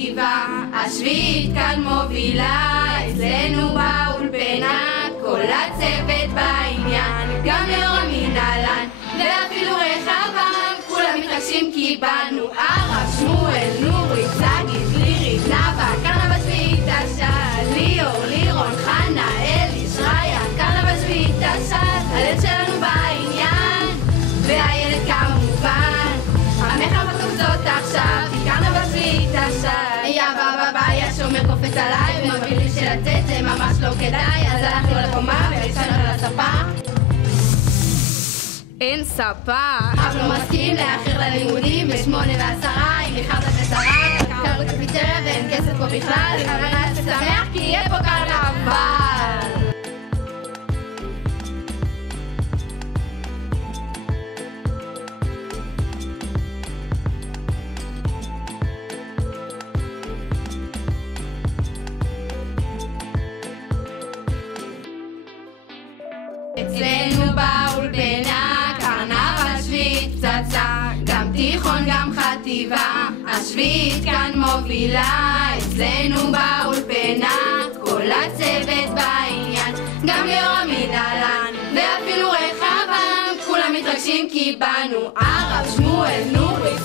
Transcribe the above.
חטיבה, השביעית כאן מובילה, אצלנו באולפנה, כל הצוות בעניין, גם ליאור המנהלן, ואפילו רחבעם, כולם מתרגשים כי באנו, הרב, שמואל, נורית, צגית, לירית, נאוה, קרנה בשביעית השל, ליאור, לירון, חנה, אלי, שריה, קרנה בשביעית השל, הלב שלנו בעניין, והילד כמובן, המחר בקבוצות עכשיו, כי קרנה בשביעית השל, יא בבא, יא שומר קופץ עליי, ומביא לי שלצאת זה ממש לא כדאי, אז הלכנו לקומה וישנו על הספה. אין ספה. אף לא מסכים לאחר ללימודים ב8 ו10, אם איחרת בשרה, קרנו בקפיטריה ואין כסף פה בכלל, חרנה ששמח כי יהיה פה קרנבל. אצלנו באולפנה, קרנבל שביעית פצצה, גם תיכון גם חטיבה, השביעית כאן מובילה, אצלנו באולפנה, כל הצוות בעניין, גם ליאור המנהלן, ואפילו רחבעם, כולם מתרגשים כי באנו, הרב, שמואל, נורית,